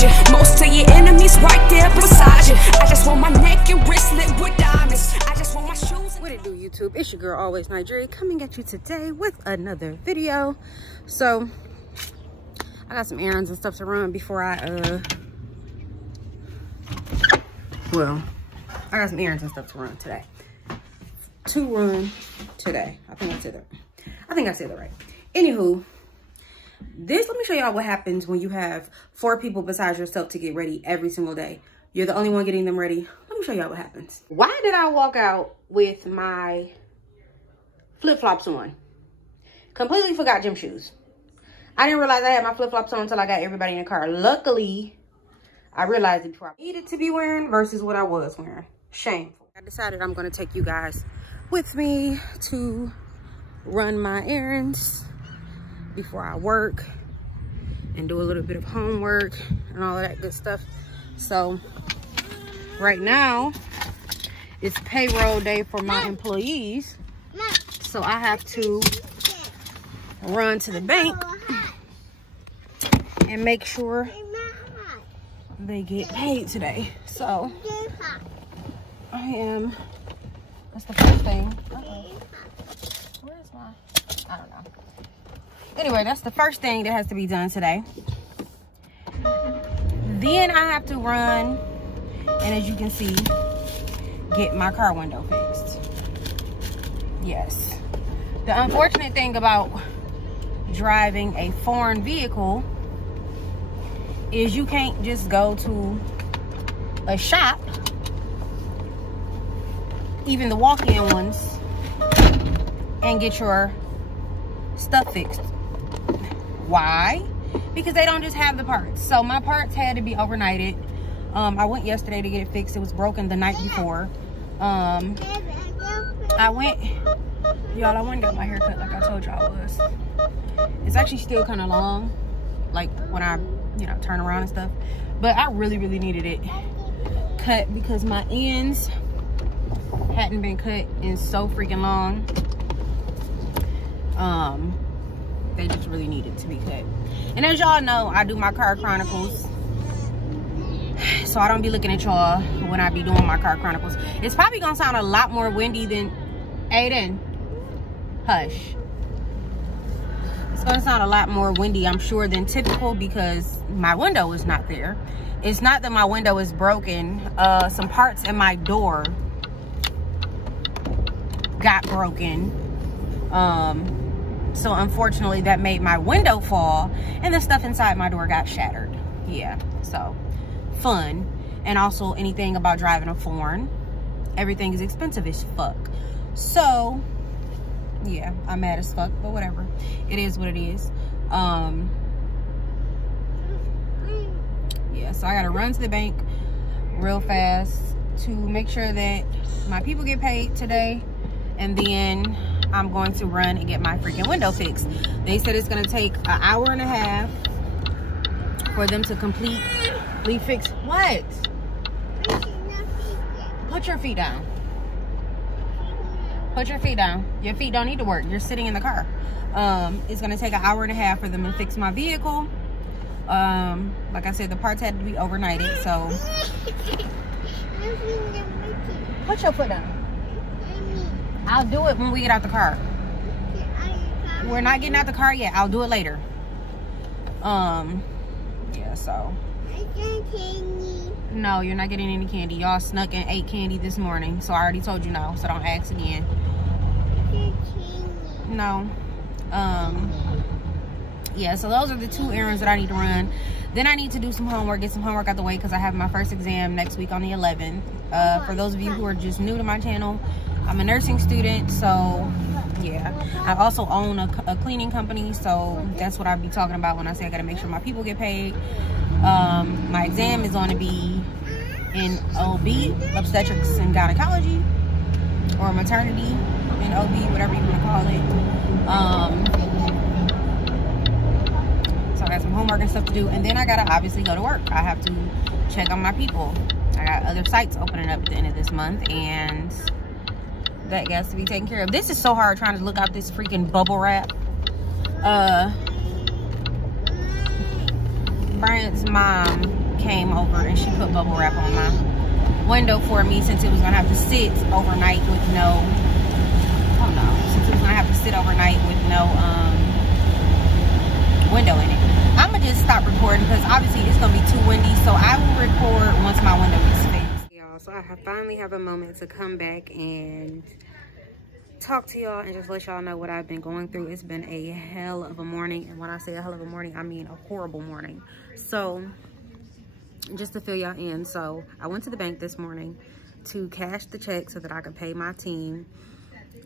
beside you. Most of your enemies right there beside you. I just want my neck and wristlet with diamonds. I just want my shoes. What it do, YouTube? It's your girl, Always Nigeria, coming at you today with another video. So I got some errands and stuff to run before I got some errands and stuff to run today. I think I said that right. Anywho, let me show y'all what happens when you have 4 people besides yourself to get ready every single day. You're the only one getting them ready. Let me show y'all what happens. Why did I walk out with my flip-flops on? Completely forgot gym shoes. I didn't realize I had my flip-flops on until I got everybody in the car. Luckily, I realized it before I needed to be wearing versus what I was wearing. Shameful. I decided I'm going to take you guys with me to run my errands before I work and do a little bit of homework and all of that good stuff. So right now it's payroll day for my employees, so I have to run to the bank and make sure they get paid today. So that's the first thing. Where's my, I don't know. Anyway, that's the first thing that has to be done today. Then I have to run, and as you can see, get my car window fixed. Yes. The unfortunate thing about driving a foreign vehicle is you can't just go to a shop, even the walk-in ones, and get your stuff fixed. Why? Because they don't just have the parts. So my parts had to be overnighted. I went yesterday to get it fixed. It was broken the night before. I went and got my hair cut like I told y'all I was. It's actually still kind of long, like when I turn around and stuff, but I really needed it cut because my ends hadn't been cut in so freaking long. They just really needed to be cut. And as y'all know, I do my car chronicles, so I don't be looking at y'all when I be doing my car chronicles. It's probably gonna sound a lot more windy than Aiden. Hush. It's gonna sound a lot more windy, I'm sure, than typical because my window is not there. It's not that my window is broken. Some parts in my door got broken. So unfortunately that made my window fall and the stuff inside my door got shattered. Yeah, so fun. And also anything about driving a foreign, everything is expensive as fuck. So yeah, I'm mad as fuck, but whatever. It is what it is. Yeah, so I gotta run to the bank real fast to make sure that my people get paid today, and then I'm going to run and get my freaking window fixed. They said it's gonna take an hour and a half for them to completely fix. What? Put your feet down. Put your feet down. Your feet don't need to work. You're sitting in the car. It's gonna take an hour and a half for them to fix my vehicle. Like I said, the parts had to be overnighted, so put your foot down. I'll do it when we get out the car. We're not getting out the car yet. I'll do it later. Yeah, so. No, you're not getting any candy. Y'all snuck and ate candy this morning, so I already told you no, so don't ask again. No. Yeah, so those are the 2 errands that I need to run. Then I need to do some homework, get some homework out the way, because I have my first exam next week on the 11th. For those of you who are just new to my channel, I'm a nursing student, so yeah. I also own a cleaning company, so that's what I'll be talking about when I say I gotta make sure my people get paid. My exam is going to be in OB, obstetrics and gynecology, or maternity and OB, whatever you want to call it. So I got some homework and stuff to do, and then I gotta obviously go to work. I have to check on my people. I got other sites opening up at the end of this month, and that has to be taken care of. This is so hard trying to look out this freaking bubble wrap. Bryant's mom came over and she put bubble wrap on my window for me, since it was gonna have to sit overnight with no, oh no, since it was gonna have to sit overnight with no window in it. I'm gonna just stop recording because obviously it's gonna be too windy, so I will record once my window is fixed. Y'all, so I finally have a moment to come back and talk to y'all and just let y'all know what I've been going through. It's been a hell of a morning, and when I say a hell of a morning, I mean a horrible morning. So just to fill y'all in, so I went to the bank this morning to cash the check so that I could pay my team.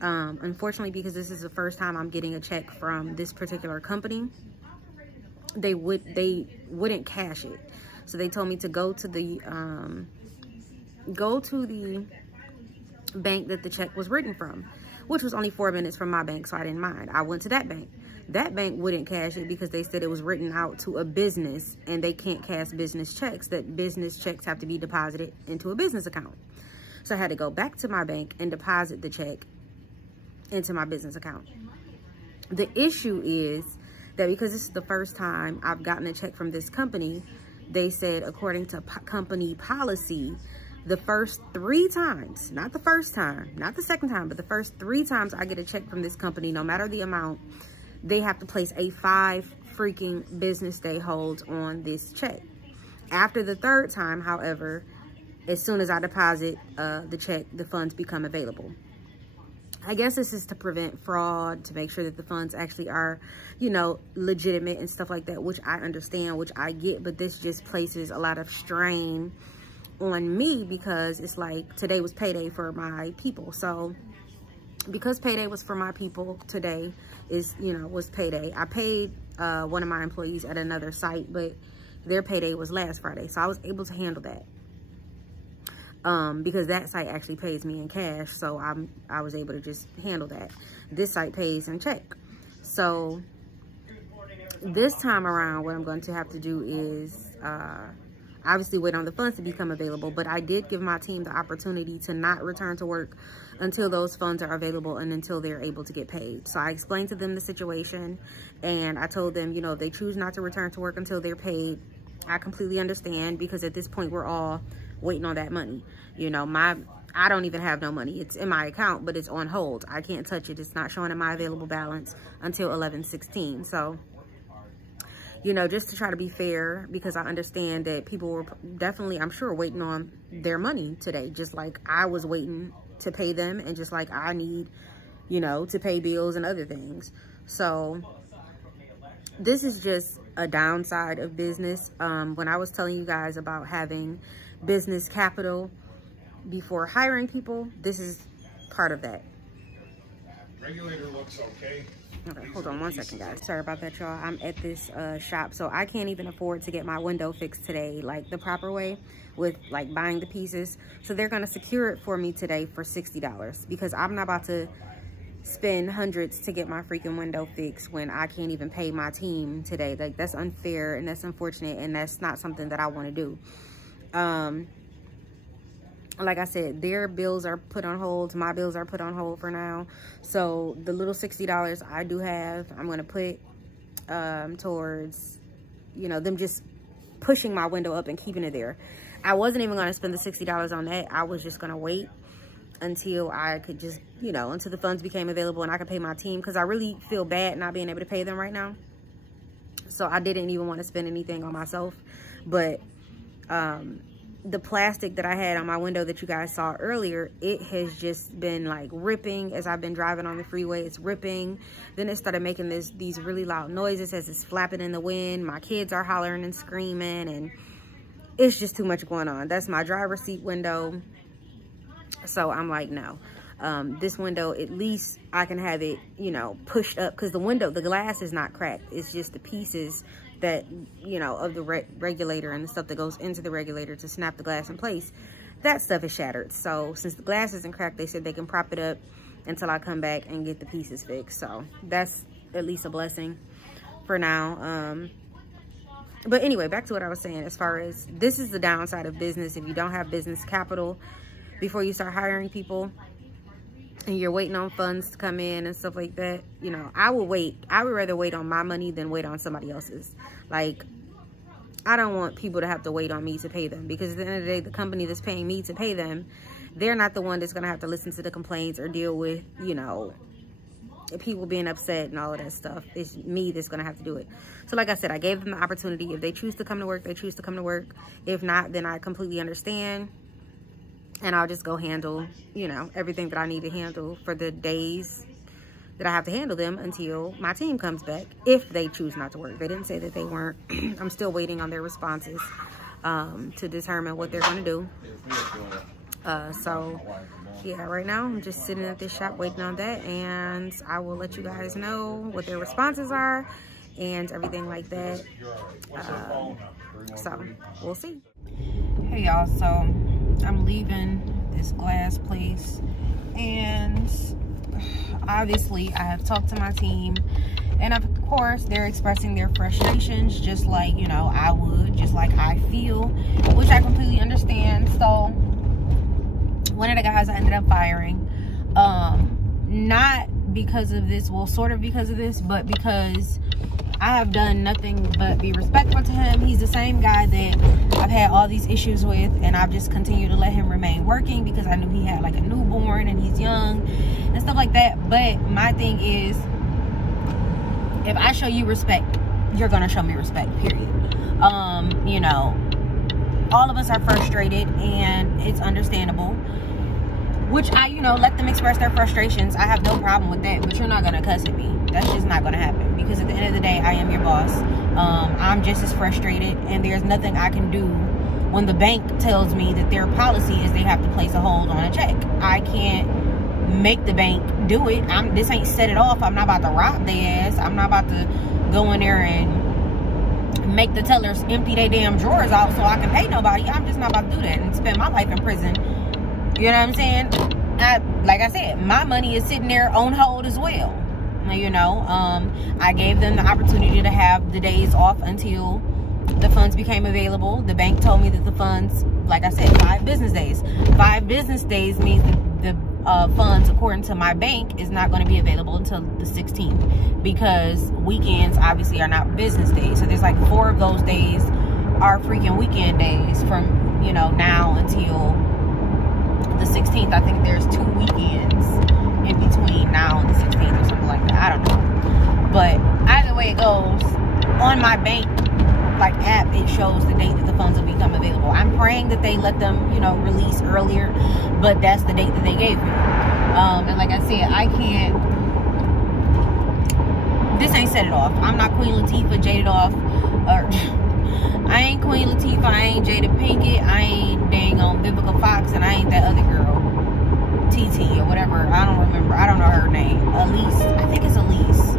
Unfortunately, because this is the first time I'm getting a check from this particular company, they wouldn't cash it. So they told me to go to the bank that the check was written from, which was only 4 minutes from my bank, so I didn't mind. I went to that bank. That bank wouldn't cash it because they said it was written out to a business and they can't cash business checks, that business checks have to be deposited into a business account. So I had to go back to my bank and deposit the check into my business account. The issue is that because this is the first time I've gotten a check from this company, they said according to company policy, the first 3 times, not the first time, not the second time, but the first 3 times I get a check from this company, no matter the amount, they have to place a 5 freaking business day hold on this check. After the 3rd time, however, as soon as I deposit the check, the funds become available. I guess this is to prevent fraud, to make sure that the funds actually are, you know, legitimate and stuff like that, which I understand, which I get, but this just places a lot of strain on me because it's like today was payday for my people. So because payday was for my people, today is, you know, was payday. I paid one of my employees at another site, but their payday was last Friday, so I was able to handle that because that site actually pays me in cash, so I was able to just handle that. This site pays in check. So this time around, what I'm going to have to do is obviously wait on the funds to become available, but I did give my team the opportunity to not return to work until those funds are available and until they're able to get paid. So I explained to them the situation, and I told them, you know, if they choose not to return to work until they're paid, I completely understand, because at this point we're all waiting on that money. You know, I don't even have no money. It's in my account, but it's on hold. I can't touch it. It's not showing in my available balance until 11/16. So, you know, just to try to be fair, because I understand that people were definitely, I'm sure, waiting on their money today, just like I was waiting to pay them, and just like I need, you know, to pay bills and other things. So this is just a downside of business. When I was telling you guys about having business capital before hiring people, this is part of that. Regulator looks okay. Okay, hold on one second, guys. Sorry about that, y'all. I'm at this shop, so I can't even afford to get my window fixed today, like the proper way, with like buying the pieces. So they're gonna secure it for me today for $60, because I'm not about to spend hundreds to get my freaking window fixed when I can't even pay my team today. Like, that's unfair and that's unfortunate, and that's not something that I want to do. Like I said, their bills are put on hold. My bills are put on hold for now. So the little $60 I do have, I'm going to put towards, you know, them just pushing my window up and keeping it there. I wasn't even going to spend the $60 on that. I was just going to wait until I could just, you know, until the funds became available and I could pay my team, because I really feel bad not being able to pay them right now. So I didn't even want to spend anything on myself. But the plastic that I had on my window that you guys saw earlier, it has just been like ripping as I've been driving on the freeway. It's ripping. Then it started making these really loud noises as it's flapping in the wind. My kids are hollering and screaming, and it's just too much going on. That's my driver's seat window. So I'm like, no, this window, at least I can have it, you know, pushed up, because the glass is not cracked. It's just the pieces that, you know, of the regulator and the stuff that goes into the regulator to snap the glass in place. That stuff is shattered. So since the glass isn't cracked, they said they can prop it up until I come back and get the pieces fixed. So that's at least a blessing for now. But anyway, back to what I was saying, as far as this is the downside of business. If you don't have business capital before you start hiring people, and you're waiting on funds to come in and stuff like that, you know, I would wait. I would rather wait on my money than wait on somebody else's. Like, I don't want people to have to wait on me to pay them, because at the end of the day, the company that's paying me to pay them, they're not the one that's going to have to listen to the complaints or deal with, you know, people being upset and all of that stuff. It's me that's going to have to do it. So like I said, I gave them the opportunity. If they choose to come to work, they choose to come to work. If not, then I completely understand. And I'll just go handle, you know, everything that I need to handle for the days that I have to handle them until my team comes back, if they choose not to work. They didn't say that they weren't. I'm still waiting on their responses to determine what they're going to do. So yeah, right now I'm just sitting at this shop waiting on that, and I will let you guys know what their responses are and everything like that. So we'll see. Hey y'all, so I'm leaving this glass place, and obviously I have talked to my team, and of course they're expressing their frustrations just like, you know, I would, just like I feel, which I completely understand. So one of the guys I ended up firing, not because of this, well, sort of because of this, but because I have done nothing but be respectful to him. He's the same guy that I've had all these issues with, and I've just continued to let him remain working because I knew he had like a newborn and he's young and stuff like that. But my thing is, if I show you respect, you're gonna show me respect, period. You know, all of us are frustrated, and it's understandable, which I, you know, let them express their frustrations. I have no problem with that, but you're not gonna cuss at me. That's just not gonna happen, because at the end of the day, I am your boss. I'm just as frustrated, and there's nothing I can do when the bank tells me that their policy is they have to place a hold on a check. I can't make the bank do it. This ain't set it off. I'm not about to rob their ass. I'm not about to go in there and make the tellers empty their damn drawers out so I can pay nobody. I'm just not about to do that and spend my life in prison. You know what I'm saying? Like I said, my money is sitting there on hold as well. You know, I gave them the opportunity to have the days off until the funds became available. The bank told me that the funds, like I said, 5 business days. 5 business days means that the funds, according to my bank, is not going to be available until the 16th, because weekends obviously are not business days. So there's like 4 of those days are freaking weekend days from, you know, now until the 16th. I think there's 2 weekends in between now and the 16th or something like that. I don't know. But either way it goes, on my bank like app, it shows the date that the funds will become available. I'm praying that they let them, you know, release earlier, but that's the date that they gave me. And like I said, I can't, this ain't set it off. I'm not Queen Latifah jaded off, or I ain't Queen Latifah, I ain't Jada Pinkett, I ain't dang on Vivica Fox, and I ain't that other girl, TT or whatever. I don't remember. I don't know her name. Elise. I think it's Elise.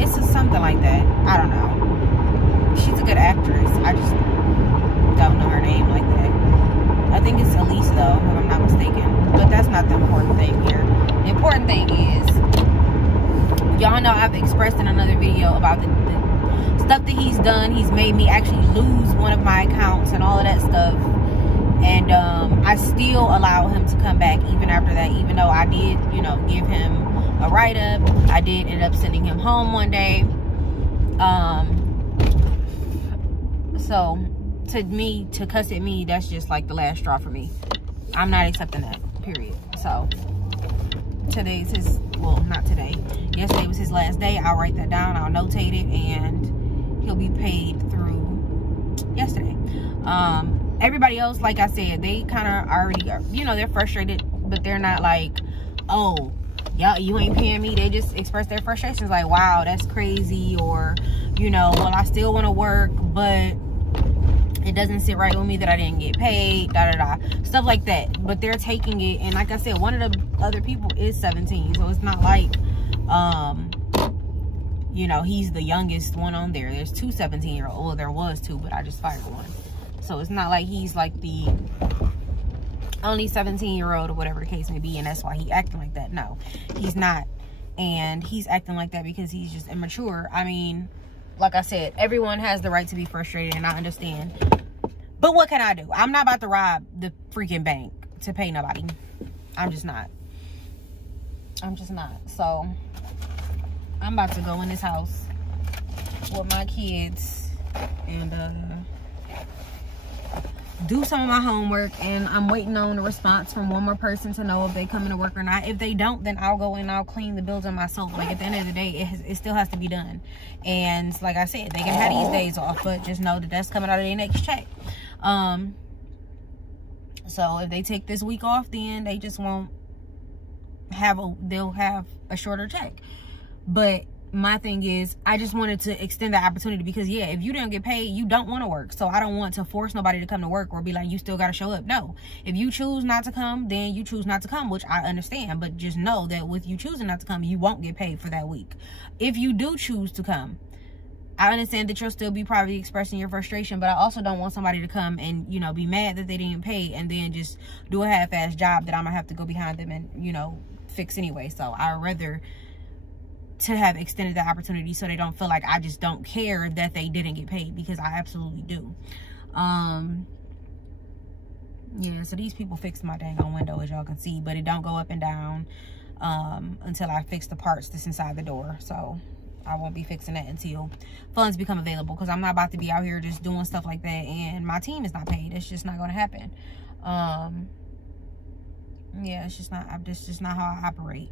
It's something like that. I don't know. She's a good actress. I just don't know her name like that. I think it's Elise though, if I'm not mistaken. But that's not the important thing here. The important thing is, y'all know I've expressed in another video about the stuff that he's done. He's made me actually lose one of my accounts and all of that stuff. And I still allow him to come back even after that, even though I did, you know, give him a write-up. I did end up sending him home one day. So to me, to cuss at me, that's just like the last straw for me. I'm not accepting that, period. So today's his, well, not today, yesterday was his last day. I'll write that down, I'll notate it, and he'll be paid through yesterday. Everybody else, like I said, they kind of already are, you know, they're frustrated, but they're not like, oh, y'all, you ain't paying me. They just express their frustrations like, wow, that's crazy, or, you know, well, I still want to work, but it doesn't sit right with me that I didn't get paid, stuff like that. But they're taking it, and like I said, one of the other people is 17, so it's not like, you know, he's the youngest one on there. There's 2 17-year-olds. Well, there was 2, but I just fired one. So it's not like he's like the only 17-year-old or whatever the case may be, and that's why he acting like that. No, he's not. And he's acting like that because he's just immature. I mean, like I said, everyone has the right to be frustrated, and I understand. But what can I do? I'm not about to rob the freaking bank to pay nobody. I'm just not. I'm just not. So I'm about to go in this house with my kids and do some of my homework, and I'm waiting on a response from one more person to know if they coming to work or not. If they don't, then I'll go and I'll clean the building myself. Like, at the end of the day, it still has to be done. And like I said, they can have these days off, but just know that that's coming out of their next check. So if they take this week off, then they just won't have they'll have a shorter check. But my thing is, I just wanted to extend that opportunity, because yeah, if you don't get paid, you don't want to work. So I don't want to force nobody to come to work or be like, you still got to show up. No, if you choose not to come, then you choose not to come, which I understand. But just know that with you choosing not to come, you won't get paid for that week. If you do choose to come, I understand that you'll still be probably expressing your frustration, but I also don't want somebody to come and, you know, be mad that they didn't pay and then just do a half-ass job that I'm gonna have to go behind them and, you know, fix anyway. So I'd rather to have extended the opportunity so they don't feel like I just don't care that they didn't get paid, because I absolutely do. Yeah, so these people fixed my dang on window, as y'all can see, but it don't go up and down until I fix the parts that's inside the door. So I won't be fixing that until funds become available, because I'm not about to be out here just doing stuff like that and my team is not paid. It's just not going to happen. Yeah, it's just not, that's just not how I operate.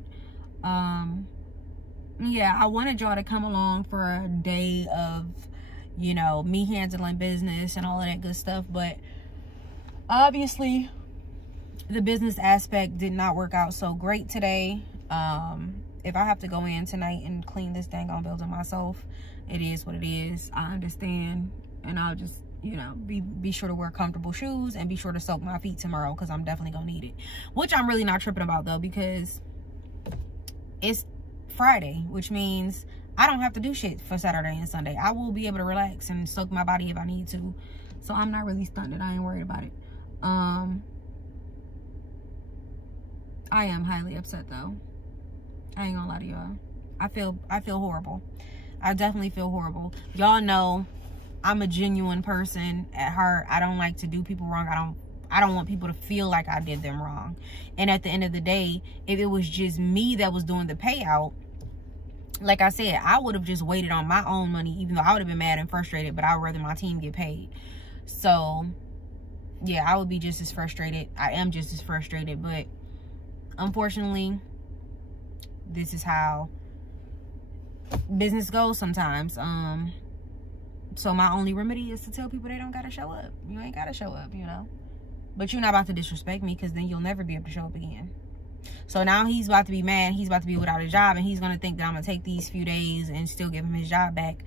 Yeah, I wanted y'all to come along for a day of, you know, me handling business and all of that good stuff, but obviously the business aspect did not work out so great today. If I have to go in tonight and clean this dang on building myself, it is what it is. I understand, and I'll just, you know, be sure to wear comfortable shoes and be sure to soak my feet tomorrow, because I'm definitely gonna need it, which I'm really not tripping about though, because it's Friday, which means I don't have to do shit for Saturday and Sunday. I will be able to relax and soak my body if I need to, so I'm not really stunned. I ain't worried about it. I am highly upset though. I ain't gonna lie to y'all. I feel horrible. I definitely feel horrible. Y'all know I'm a genuine person at heart. I don't like to do people wrong. I don't want people to feel like I did them wrong. And at the end of the day, if it was just me that was doing the payout, like I said, I would have just waited on my own money, even though I would have been mad and frustrated, but I would rather my team get paid. So yeah, I would be just as frustrated. I am just as frustrated, but unfortunately, this is how business goes sometimes. So my only remedy is to tell people they don't gotta show up. You ain't gotta show up, you know. But you're not about to disrespect me, because then you'll never be able to show up again. So now he's about to be mad. He's about to be without a job, and he's gonna think that I'm gonna take these few days and still give him his job back.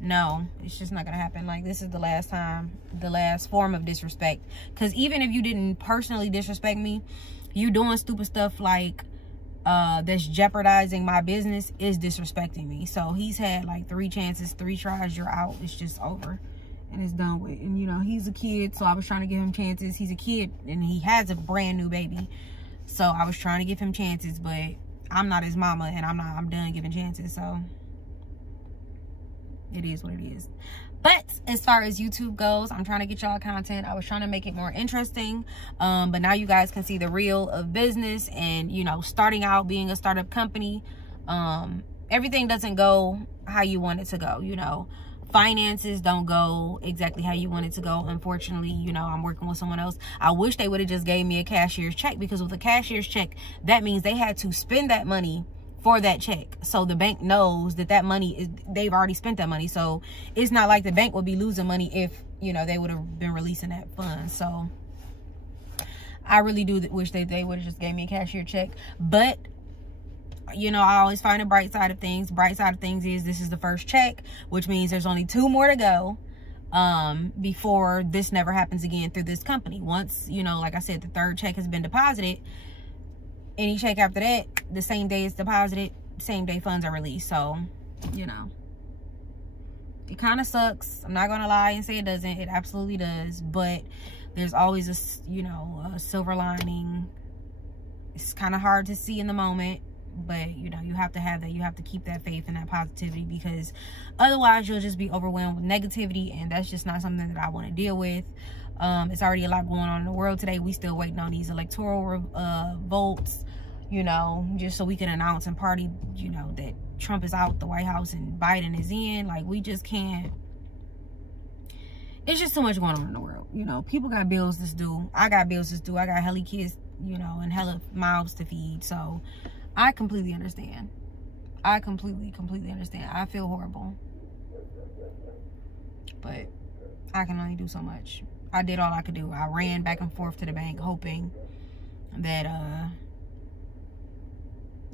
No, it's just not gonna happen. Like, this is the last time, the last form of disrespect. Because even if you didn't personally disrespect me, you doing stupid stuff like that's jeopardizing my business is disrespecting me. So he's had like 3 chances, 3 tries, you're out. It's just over and it's done with. And you know, he's a kid, so I was trying to give him chances. He's a kid and he has a brand new baby, so I was trying to give him chances, but I'm not his mama, and I'm done giving chances. So it is what it is. But as far as YouTube goes, I'm trying to get y'all content. I was trying to make it more interesting. But now you guys can see the real of business and, you know, starting out being a startup company. Everything doesn't go how you want it to go, you know. Finances don't go exactly how you want it to go. Unfortunately, you know, I'm working with someone else. I wish they would have just gave me a cashier's check, because with a cashier's check, that means they had to spend that money for that check. So the bank knows that that money is, they've already spent that money. So it's not like the bank would be losing money if, you know, they would have been releasing that fund. So I really do wish that they would have just gave me a cashier check. But, you know, I always find a bright side of things. Bright side of things is this is the first check, which means there's only 2 more to go before this never happens again through this company. Once, you know, like I said, the 3rd check has been deposited, any check after that, the same day it's deposited, same day funds are released. So, you know, it kind of sucks. I'm not gonna lie and say it doesn't. It absolutely does. But there's always a, you know, a silver lining. It's kind of hard to see in the moment, but you know, you have to have that. You have to keep that faith and that positivity, because otherwise you'll just be overwhelmed with negativity, and that's just not something that I want to deal with. It's already a lot going on in the world today. We still waiting on these electoral votes, you know, just so we can announce and party, you know, that Trump is out the White House and Biden is in. Like, we just can't it's just too much going on in the world. You know, people got bills to do. I got bills to do. I got hella kids, you know, and hella mouths to feed. So I completely understand. I completely understand. I feel horrible. But I can only do so much. I did all I could do. I ran back and forth to the bank hoping that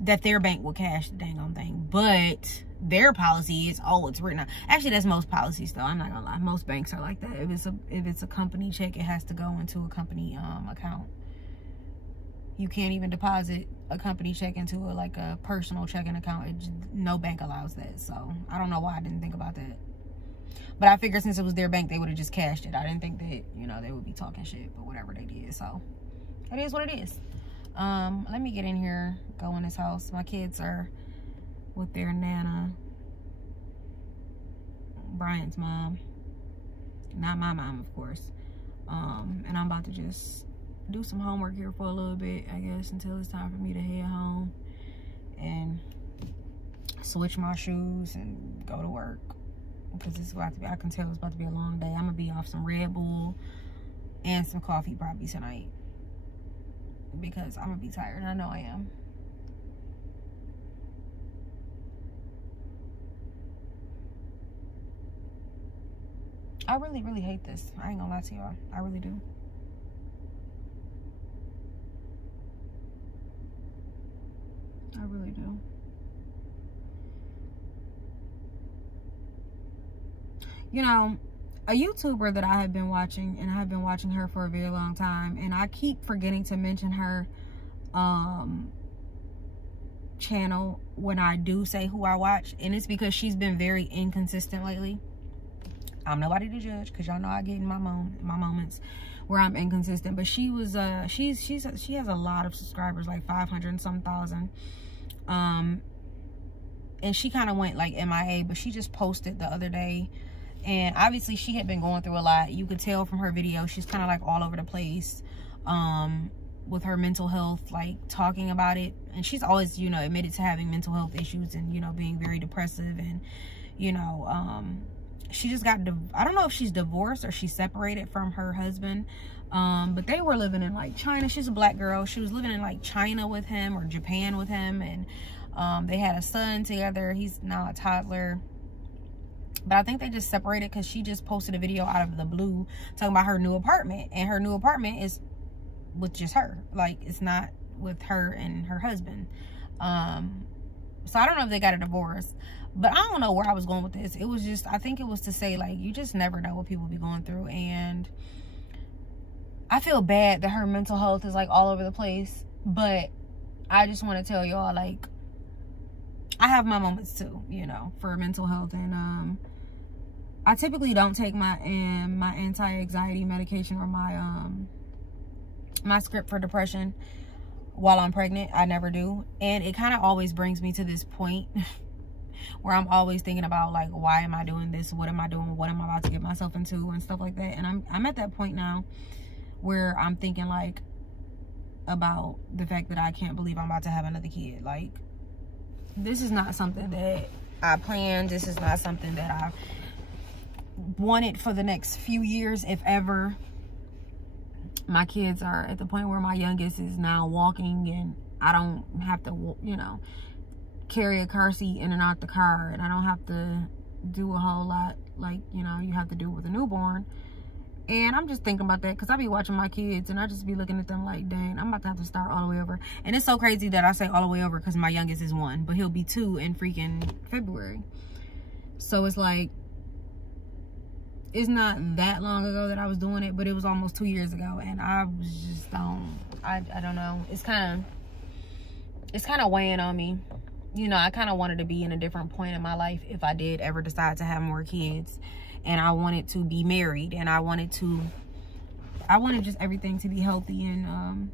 that their bank will cash the dang on thing. But their policy is, oh, it's written out. Actually, that's most policies though. I'm not gonna lie. Most banks are like that. If it's a company check, it has to go into a company account. You can't even deposit a company check into like a personal checking account. No bank allows that. So I don't know why I didn't think about that. But I figured since it was their bank, they would have just cashed it. I didn't think that, you know, they would be talking shit, but whatever they did. So it is what it is. Let me get in here, go in this house. My kids are with their nana, Brian's mom, not my mom, of course. And I'm about to just do some homework here for a little bit, I guess, until it's time for me to head home and switch my shoes and go to work, because it's about to be, I can tell it's about to be a long day. I'm gonna be off some Red Bull and some coffee probably tonight, because I'm gonna be tired. I know I am. I really hate this. I ain't gonna lie to y'all. I really do. I really do. You know, a YouTuber that I have been watching, and I have been watching her for a very long time, and I keep forgetting to mention her channel when I do say who I watch, and it's because she's been very inconsistent lately. I'm nobody to judge, because y'all know I get in my moments where I'm inconsistent. But she was she has a lot of subscribers, like 500 and some thousand. And she kind of went like MIA, but she just posted the other day, and obviously she had been going through a lot. You could tell from her video she's kind of like all over the place with her mental health, like talking about it. And she's always, you know, admitted to having mental health issues and, you know, being very depressive. And, you know, she just got, I don't know if she's divorced or she's separated from her husband, but they were living in like China. She's a black girl. She was living in like China with him, or Japan with him, and they had a son together. He's now a toddler, but I think they just separated because she just posted a video out of the blue talking about her new apartment, and her new apartment is with just her. Like, it's not with her and her husband. So I don't know if they got a divorce, but I don't know where I was going with this. It was just, I think it was to say, like, you just never know what people be going through. And I feel bad that her mental health is like all over the place, but I just want to tell y'all, like, I have my moments too, you know, for mental health. And I typically don't take my anti-anxiety medication or my script for depression while I'm pregnant. I never do. And it kind of always brings me to this point where I'm always thinking about, like, why am I doing this? What am I doing? What am I about to get myself into? And stuff like that. And I'm at that point now where I'm thinking, like, about the fact that I can't believe I'm about to have another kid. Like, this is not something that I planned. This is not something that I wanted for the next few years, if ever. My kids are at the point where my youngest is now walking, and I don't have to, you know, carry a car seat in and out the car, and I don't have to do a whole lot like, you know, you have to do with a newborn. And I'm just thinking about that, because I be watching my kids and I just be looking at them like, dang, I'm about to have to start all the way over. And it's so crazy that I say all the way over, because my youngest is 1, but he'll be 2 in freaking February. So it's like, it's not that long ago that I was doing it, but it was almost 2 years ago, and I was just I don't know. It's kind of weighing on me. You know, I kind of wanted to be in a different point in my life if I did ever decide to have more kids, and I wanted to be married, and I wanted just everything to be healthy, and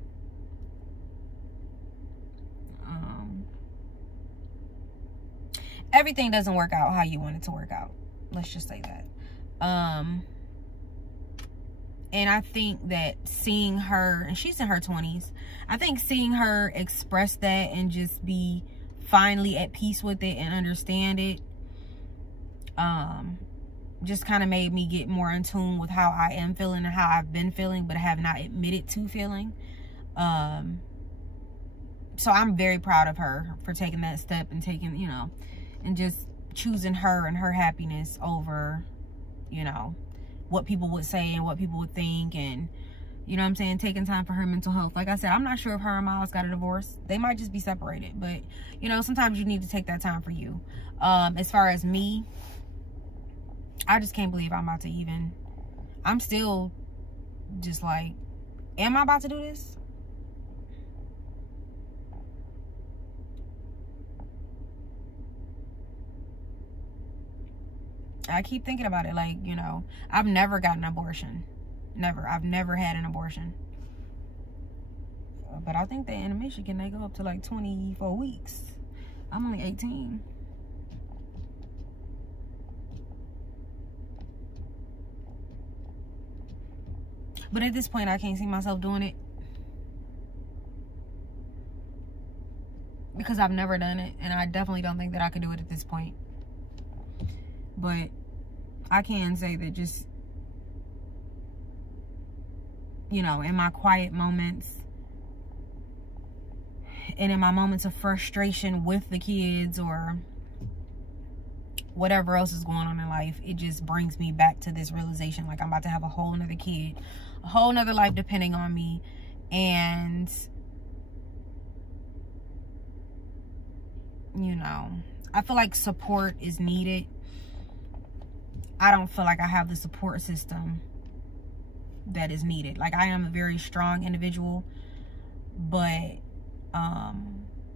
everything doesn't work out how you want it to work out. Let's just say that. And I think that seeing her, and she's in her 20s, I think seeing her express that and just be finally at peace with it and understand it, just kind of made me get more in tune with how I am feeling and how I've been feeling, but have not admitted to feeling. So I'm very proud of her for taking that step and taking, you know, and just choosing her and her happiness over, you know, what people would say and what people would think, and, you know what I'm saying, taking time for her mental health. Like I said, I'm not sure if her and Miles got a divorce. They might just be separated, but, you know, sometimes you need to take that time for you. As far as me, I just can't believe I'm about to even, I'm still just like, am I about to do this? I keep thinking about it, like, you know, I've never gotten an abortion. Never. I've never had an abortion. But I think that in Michigan, they go up to like 24 weeks. I'm only 18. But at this point, I can't see myself doing it. Because I've never done it. And I definitely don't think that I could do it at this point. But I can say that just, you know, in my quiet moments and in my moments of frustration with the kids or whatever else is going on in life, it just brings me back to this realization, like I'm about to have a whole nother kid, a whole nother life depending on me. And, you know, I feel like support is needed. I don't feel like I have the support system that is needed. Like, I am a very strong individual, but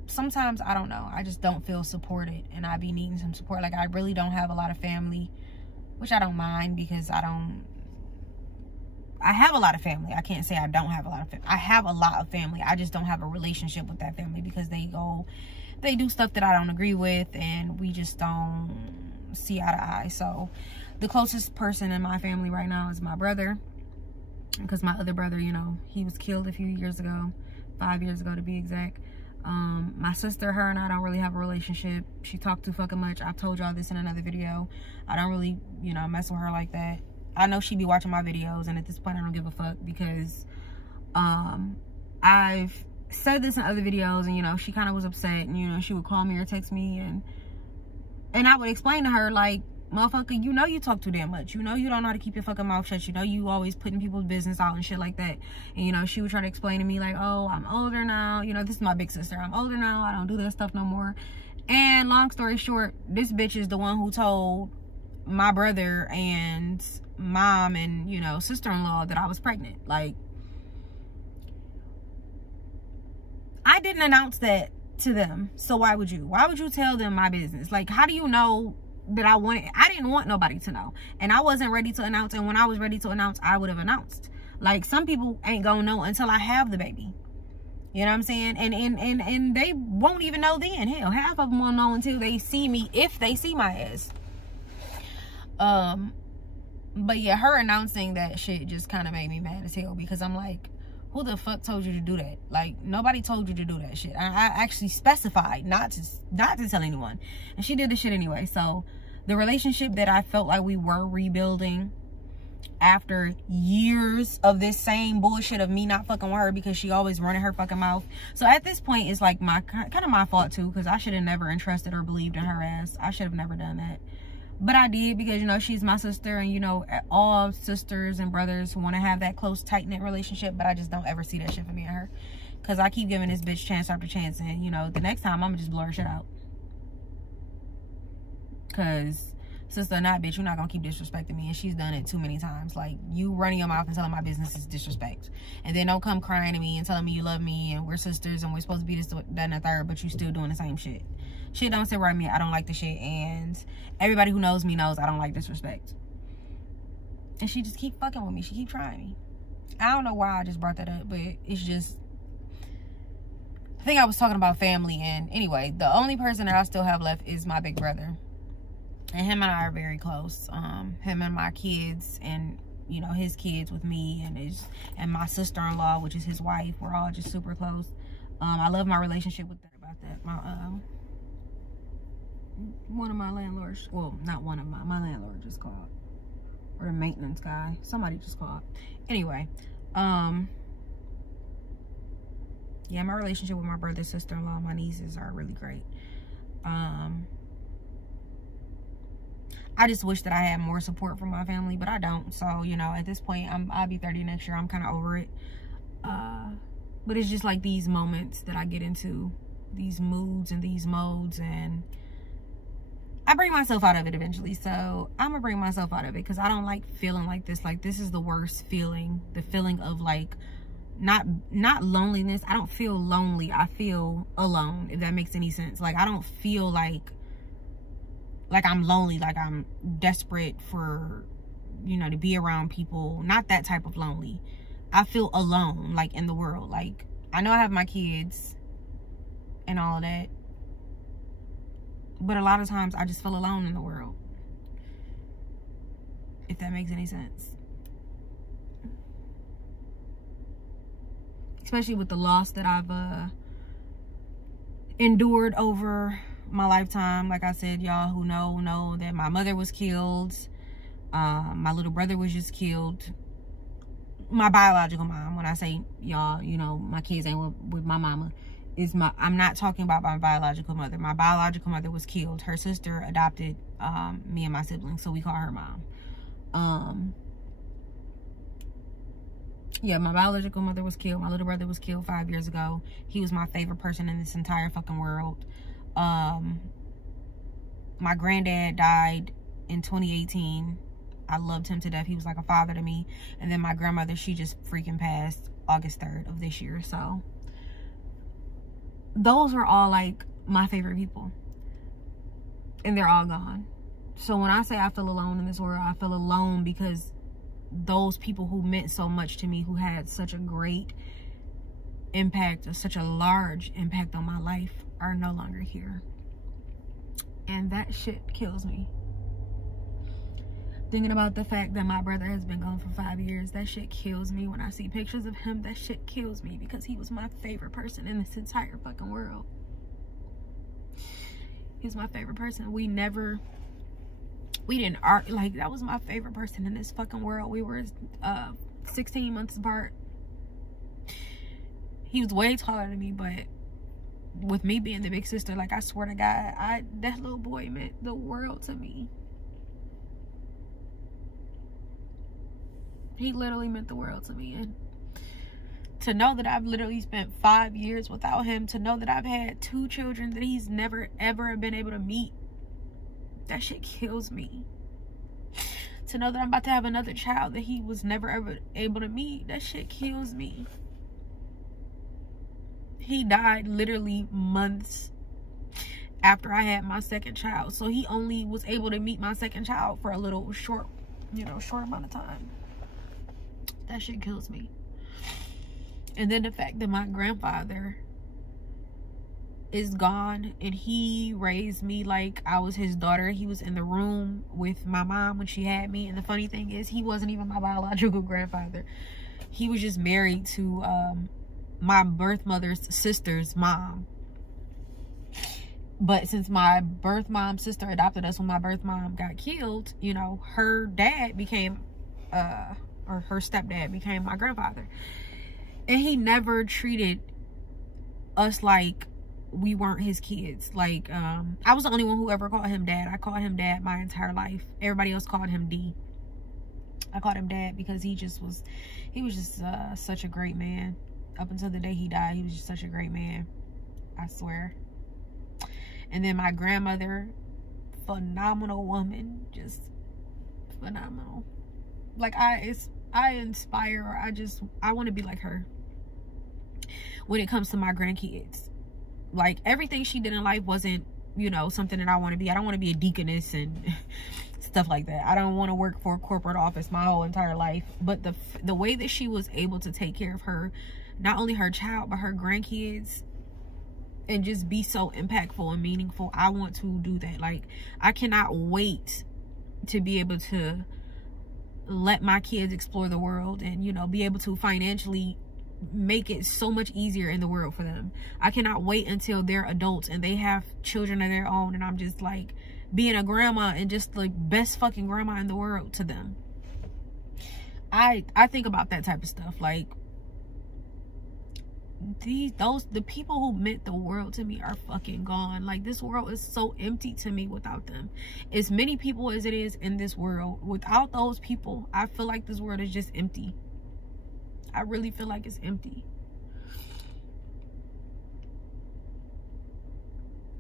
sometimes, I don't know, I just don't feel supported, and I be needing some support. Like, I really don't have a lot of family, which I don't mind, because I have a lot of family. I can't say I don't have a lot of family. I have a lot of family. I just don't have a relationship with that family, because they do stuff that I don't agree with, and we just don't see eye to eye. So the closest person in my family right now is my brother, because my other brother, you know, he was killed a few years ago, 5 years ago to be exact. My sister, her and I don't really have a relationship. She talked too fucking much. I've told y'all this in another video. I don't really, you know, mess with her like that. I know she be watching my videos, and at this point I don't give a fuck, because I've said this in other videos, and, you know, she kind of was upset, and, you know, she would call me or text me, and I would explain to her, like, motherfucker, you know you talk too damn much. You know you don't know how to keep your fucking mouth shut. You know you always putting people's business out and shit like that. And, you know, she would try to explain to me, like, oh, I'm older now. You know, this is my big sister. I'm older now. I don't do that stuff no more. And long story short, this bitch is the one who told my brother and mom and, you know, sister-in-law that I was pregnant. Like, I didn't announce that to them. So why would you tell them my business? Like, how do you know that I didn't want nobody to know, and I wasn't ready to announce. And when I was ready to announce, I would have announced. Like, some people ain't gonna know until I have the baby, you know what I'm saying? And they won't even know then. Hell, half of them won't know until they see me, if they see my ass. But yeah, her announcing that shit just kind of made me mad as hell, because I'm like, who the fuck told you to do that? Like, nobody told you to do that shit. I actually specified not to tell anyone, and she did the shit anyway. So the relationship that I felt like we were rebuilding after years of this same bullshit of me not fucking with her because she always running her fucking mouth. So at this point, it's like kind of my fault too, because I should have never entrusted or believed in her ass. I should have never done that. But I did, because, you know, she's my sister, and, you know, all sisters and brothers want to have that close, tight-knit relationship, but I just don't ever see that shit for me and her, because I keep giving this bitch chance after chance, and, you know, the next time I'm gonna just blur her shit out, because sister or not, bitch, you're not gonna keep disrespecting me, and she's done it too many times. Like, you running your mouth and telling my business is disrespect, and then don't come crying to me and telling me you love me and we're sisters and we're supposed to be this, that, and the third, but you still doing the same shit. Shit don't sit right with me. I don't like the shit, and everybody who knows me knows I don't like disrespect. And she just keep fucking with me. She keep trying me. I don't know why I just brought that up, but it's just, I think I was talking about family. And anyway, the only person that I still have left is my big brother, and him and I are very close. Him and my kids, and, you know, his kids with me, and my sister-in-law, which is his wife, we're all just super close. I love my relationship with her. About that, one of my landlords, well, not one of my landlord just called. or the maintenance guy. Somebody just called. Anyway, yeah, my relationship with my brother, sister-in-law, my nieces are really great. I just wish that I had more support from my family, but I don't. So, you know, at this point, I'll be 30 next year. I'm kind of over it. But it's just like these moments that I get into, these moods and these modes, and I bring myself out of it eventually. So I'm gonna bring myself out of it, because I don't like feeling like this. Like, this is the worst feeling. The feeling of like, not loneliness. I don't feel lonely. I feel alone, if that makes any sense. Like, I don't feel like I'm lonely, like I'm desperate for, you know, to be around people. Not that type of lonely. I feel alone, like, in the world. Like, I know I have my kids and all of that, but a lot of times I just feel alone in the world, if that makes any sense. Especially with the loss that I've endured over my lifetime. Like I said, y'all who know that my mother was killed. My little brother was just killed. My biological mom, when I say y'all, you know, my kids ain't with my mama, I'm not talking about my biological mother. My biological mother was killed. Her sister adopted me and my siblings, so we call her mom. Yeah, my biological mother was killed. My little brother was killed 5 years ago. He was my favorite person in this entire fucking world. My granddad died in 2018. I loved him to death. He was like a father to me. And then my grandmother, she just freaking passed August 3rd of this year. So those were all like my favorite people, and they're all gone. So when I say I feel alone in this world, I feel alone because those people who meant so much to me, who had such a great impact, or such a large impact on my life, are no longer here. And that shit kills me. Thinking about the fact that my brother has been gone for 5 years, that shit kills me. When I see pictures of him, that shit kills me, because he was my favorite person in this entire fucking world. He was my favorite person. We didn't argue. Like, that was my favorite person in this fucking world. We were 16 months apart. He was way taller than me, but with me being the big sister, like, I swear to God, that little boy meant the world to me. He literally meant the world to me. And to know that I've literally spent 5 years without him, to know that I've had 2 children that he's never ever been able to meet, that shit kills me. To know that I'm about to have another child that he was never ever able to meet, that shit kills me. He died literally months after I had my second child. So he only was able to meet my second child for a little short amount of time. That shit kills me. And then the fact that my grandfather is gone, and he raised me like I was his daughter. He was in the room with my mom when she had me. And the funny thing is, he wasn't even my biological grandfather. He was just married to my birth mother's sister's mom. But since my birth mom's sister adopted us when my birth mom got killed, you know, her dad became or her stepdad became my grandfather. And he never treated us like we weren't his kids. Like, I was the only one who ever called him dad. I called him dad my entire life. Everybody else called him D. I called him dad because he was just such a great man. Up until the day he died, he was just such a great man. I swear. And then my grandmother, phenomenal woman, just phenomenal. Like, I inspire her. I want to be like her when it comes to my grandkids. Like, everything she did in life wasn't, you know, something that I want to be. I don't want to be a deaconess and stuff like that. I don't want to work for a corporate office my whole entire life. But the way that she was able to take care of her, not only her child, but her grandkids, and just be so impactful and meaningful, I want to do that. Like, I cannot wait to be able to let my kids explore the world and, you know, be able to financially make it so much easier in the world for them. I cannot wait until they're adults and they have children of their own, and I'm just like being a grandma and just like best fucking grandma in the world to them. I think about that type of stuff. Like, the people who meant the world to me are fucking gone. Like, this world is so empty to me without them. As many people as it is in this world, without those people, I feel like this world is just empty. I really feel like it's empty.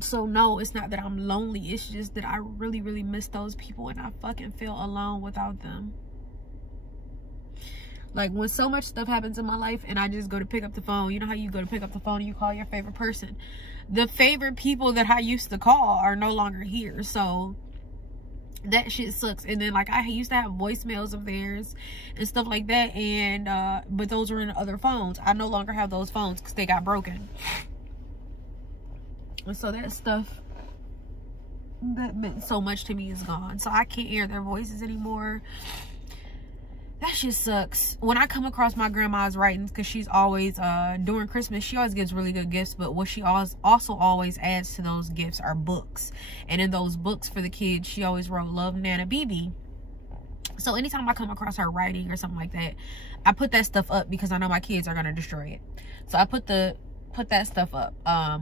So no, it's not that I'm lonely. It's just that I really, really miss those people, and I fucking feel alone without them. Like, when so much stuff happens in my life and I just go to pick up the phone, you know how you go to pick up the phone and you call your favorite person? The favorite people that I used to call are no longer here. So that shit sucks. And then, like, I used to have voicemails of theirs and stuff like that, and but those were in other phones. I no longer have those phones because they got broken. And so that stuff that meant so much to me is gone. So I can't hear their voices anymore. That shit sucks. When I come across my grandma's writings, because she's always, during Christmas, she always gives really good gifts, but what she also always adds to those gifts are books. And in those books for the kids, she always wrote Love, Nana, BB. So anytime I come across her writing or something like that, I put that stuff up because I know my kids are going to destroy it. So I put that stuff up.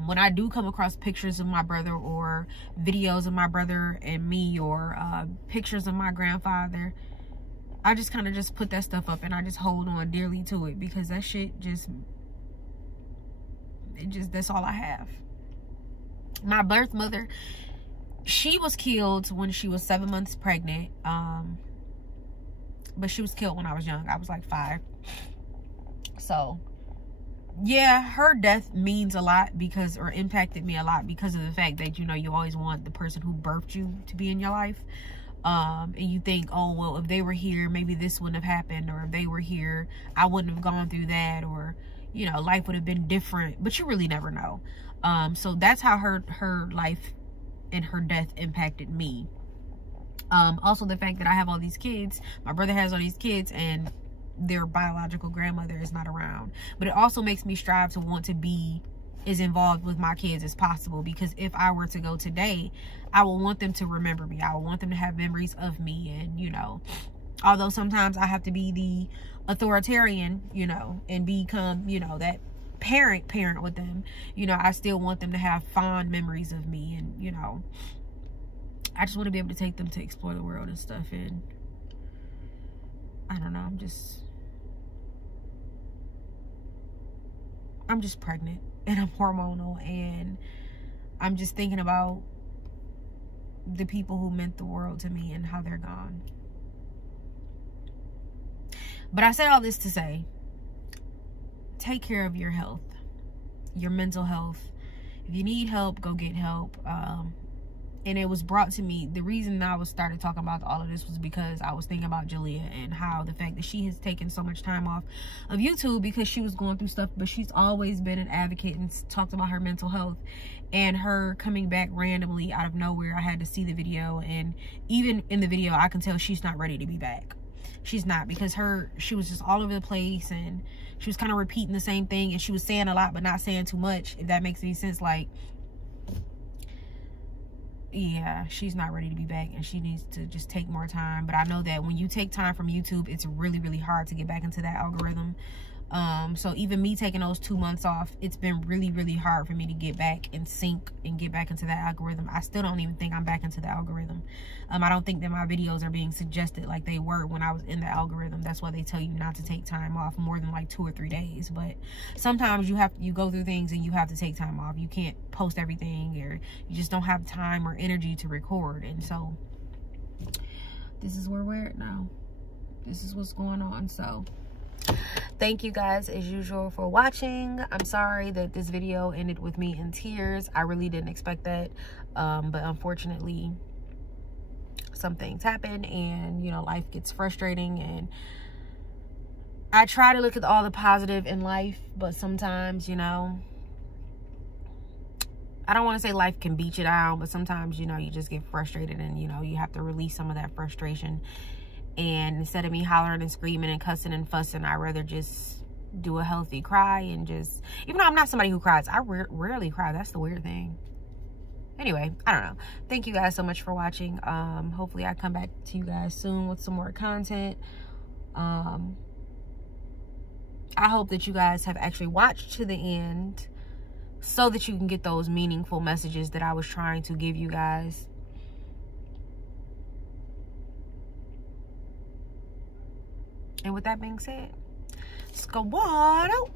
When I do come across pictures of my brother or videos of my brother and me, or pictures of my grandfather, I just kind of just put that stuff up and I just hold on dearly to it, because that shit that's all I have. My birth mother, she was killed when she was 7 months pregnant. But she was killed when I was young. I was like 5. So yeah, her death means a lot or impacted me a lot because of the fact that, you know, you always want the person who birthed you to be in your life. And you think, oh, well, if they were here, maybe this wouldn't have happened, or if they were here, I wouldn't have gone through that, or, you know, life would have been different, but you really never know. So that's how her life and her death impacted me. Also the fact that I have all these kids, my brother has all these kids, and their biological grandmother is not around. But it also makes me strive to want to be as involved with my kids as possible, because if I were to go today, I will want them to remember me. I will want them to have memories of me. And, you know, although sometimes I have to be the authoritarian, you know, and become, you know, that parent with them, you know, I still want them to have fond memories of me. And, you know, I just want to be able to take them to explore the world and stuff. And I don't know, I'm just pregnant, and I'm hormonal, and I'm just thinking about the people who meant the world to me and how they're gone. But I said all this to say, take care of your health, your mental health. If you need help, go get help. And it was brought to me, the reason I started talking about all of this was because I was thinking about Jalea and how the fact that she has taken so much time off of YouTube because she was going through stuff, but she's always been an advocate and talked about her mental health. And her coming back randomly out of nowhere, I had to see the video, and even in the video I can tell she's not ready to be back. She's not, because she was just all over the place, and she was kind of repeating the same thing, and she was saying a lot but not saying too much, if that makes any sense. Like, yeah, she's not ready to be back, and she needs to just take more time. But I know that when you take time from YouTube, it's really, really hard to get back into that algorithm. So even me taking those 2 months off, it's been really, really hard for me to get back and sync and get back into that algorithm. I still don't even think I'm back into the algorithm. I don't think that my videos are being suggested like they were when I was in the algorithm. That's why they tell you not to take time off more than like 2 or 3 days. But sometimes you go through things and you have to take time off. You can't post everything, or you just don't have time or energy to record. And so this is where we're at now. This is what's going on. So thank you guys as usual for watching. I'm sorry that this video ended with me in tears. I really didn't expect that, but unfortunately some things happen, and you know, life gets frustrating, and I try to look at all the positive in life, but sometimes, you know, I don't want to say life can beat you down, but sometimes, you know, you just get frustrated, and you know, you have to release some of that frustration. And instead of me hollering and screaming and cussing and fussing, I'd rather just do a healthy cry, and just, even though I'm not somebody who cries, I rarely cry. That's the weird thing. Anyway, I don't know. Thank you guys so much for watching. Hopefully I come back to you guys soon with some more content. I hope that you guys have actually watched to the end so that you can get those meaningful messages that I was trying to give you guys. And with that being said, squad out.